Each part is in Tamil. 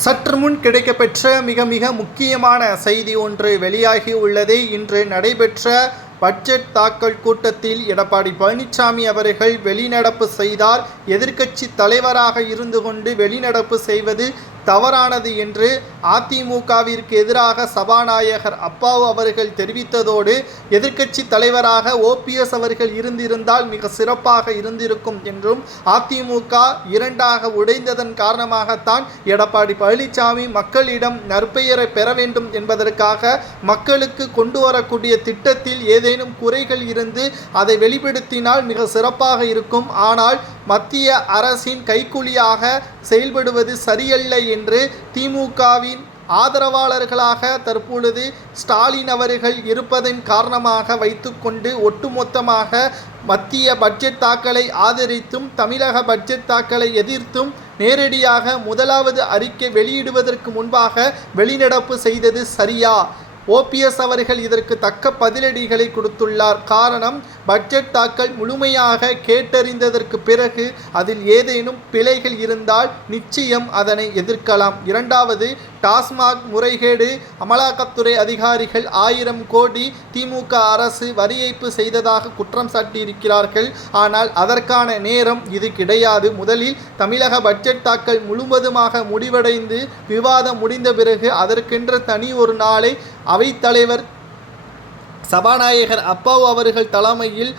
சற்று முன் கிடைக்கப்பெற்ற மிக மிக முக்கியமான செய்தி ஒன்று வெளியாகி உள்ளது இன்று நடைபெற்ற பட்ஜெட் தாக்கல் கூட்டத்தில் எடப்பாடி பழனிசாமி அவர்கள் வெளிநடப்பு செய்தார். எதிர்க்கட்சி தலைவராக இருந்து கொண்டு வெளிநடப்பு செய்வது தவறானது என்று அதிமுகவிற்கு எதிராக சபாநாயகர் அப்பாவு அவர்கள் தெரிவித்ததோடு எதிர்க்கட்சி தலைவராக ஓபிஎஸ் அவர்கள் இருந்திருந்தால் மிக சிறப்பாக இருந்திருக்கும் என்றும் அதிமுக இரண்டாக உடைந்ததன் காரணமாகத்தான் எடப்பாடி பழனிசாமி மக்களிடம் நற்பெயரை பெற வேண்டும் என்பதற்காக மக்களுக்கு கொண்டு வரக்கூடிய திட்டத்தில் ஏதேனும் குறைகள் இருந்து அதை வெளிப்படுத்தினால் மிக சிறப்பாக இருக்கும். ஆனால் மத்திய அரசின் கைக்கூலியாக செயல்படுவது சரியல்ல என்று திமுகவின் ஆதரவாளர்களாக தற்பொழுது ஸ்டாலின் அவர்கள் இருப்பதன் காரணமாக வைத்துக்கொண்டு ஒட்டுமொத்தமாக மத்திய பட்ஜெட் தாக்கலை ஆதரித்தும் தமிழக பட்ஜெட் தாக்கலை எதிர்த்தும் நேரடியாக முதலாவது அறிக்கை வெளியிடுவதற்கு முன்பாக வெளிநடப்பு செய்தது சரியா? ஓபிஎஸ் அவர்கள் இதற்கு தக்க பதிலடிகளை கொடுத்துள்ளார். காரணம் பட்ஜெட் தாக்கல் முழுமையாக கேட்டறிந்ததற்கு பிறகு அதில் ஏதேனும் பிழைகள் இருந்தால் நிச்சயம் அதனை எதிர்க்கலாம். இரண்டாவது டாஸ்மாக் முறைகேடு அமலாக்கத்துறை அதிகாரிகள் ஆயிரம் கோடி திமுக அரசு வரி ஏய்ப்பு செய்ததாக குற்றம் சாட்டியிருக்கிறார்கள். ஆனால் அதற்கான நேரம் இது கிடையாது. முதலில் தமிழக பட்ஜெட் தாக்கல் முழுவதுமாக முடிவடைந்து விவாதம் முடிந்த பிறகு அதற்கென்ற தனி ஒரு நாளை அவைத்தலைவர் சபாநாயகர் அப்பாவு அவர்கள் தலைமையில்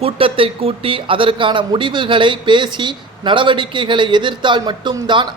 கூட்டத்தை கூட்டி அதற்கான முடிவுகளை பேசி நடவடிக்கைகளை எதிர்த்தால் மட்டும்தான்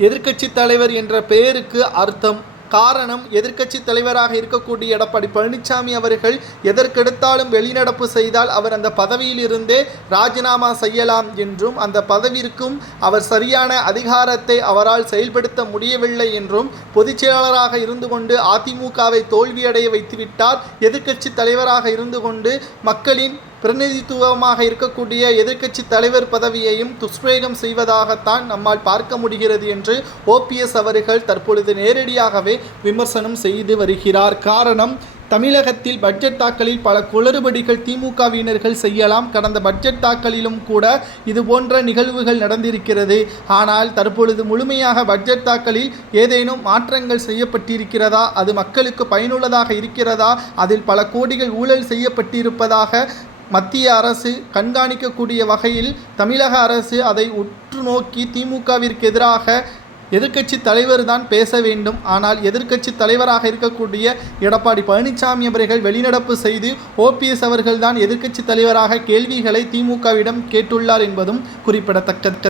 எதிர்க்கட்சி தலைவர் என்ற பெயருக்கு அர்த்தம். காரணம் எதிர்க்கட்சி தலைவராக இருக்கக்கூடிய எடப்பாடி பழனிசாமி அவர்கள் எதற்கெடுத்தாலும் வெளிநடப்பு செய்தால் அவர் அந்த பதவியிலிருந்தே ராஜினாமா செய்யலாம் என்றும் அந்த பதவிற்கும் அவர் சரியான அதிகாரத்தை அவரால் செயல்படுத்த முடியவில்லை என்றும் பொதுச்செயலாளராக இருந்து கொண்டு அதிமுகவை தோல்வியடைய வைத்துவிட்டார் எதிர்க்கட்சி தலைவராக இருந்து கொண்டு மக்களின் பிரதிநிதித்துவமாக இருக்கக்கூடிய எதிர்க்கட்சி தலைவர் பதவியையும் துஷ்பிரயோகம் செய்வதாகத்தான் நம்மால் பார்க்க முடிகிறது என்று ஓபிஎஸ் அவர்கள் தற்பொழுது நேரடியாகவே விமர்சனம் செய்து வருகிறார். காரணம் தமிழகத்தில் பட்ஜெட் தாக்கலில் பல குளறுபடிகள் திமுகவினர்கள் செய்யலாம். கடந்த பட்ஜெட் தாக்கலிலும் கூட இது போன்ற நிகழ்வுகள் நடந்திருக்கிறது. ஆனால் தற்பொழுது முழுமையாக பட்ஜெட் தாக்கலில் ஏதேனும் மாற்றங்கள் செய்யப்பட்டிருக்கிறதா? அது மக்களுக்கு பயனுள்ளதாக இருக்கிறதா? அதில் பல கோடிகள் ஊழல் செய்யப்பட்டிருப்பதாக மத்திய அரசு கண்காணிக்கக்கூடிய வகையில் தமிழக அரசு அதை உற்று நோக்கி திமுகவிற்கு எதிராக எதிர்க்கட்சி தலைவர் தான் பேச வேண்டும். ஆனால் எதிர்க்கட்சி தலைவராக இருக்கக்கூடிய எடப்பாடி பழனிசாமி அவர்கள் வெளிநடப்பு செய்து ஓபிஎஸ் அவர்கள்தான் எதிர்க்கட்சி தலைவராக கேள்விகளை திமுகவிடம் கேட்டுள்ளார் என்பதும் குறிப்பிடத்தக்கது.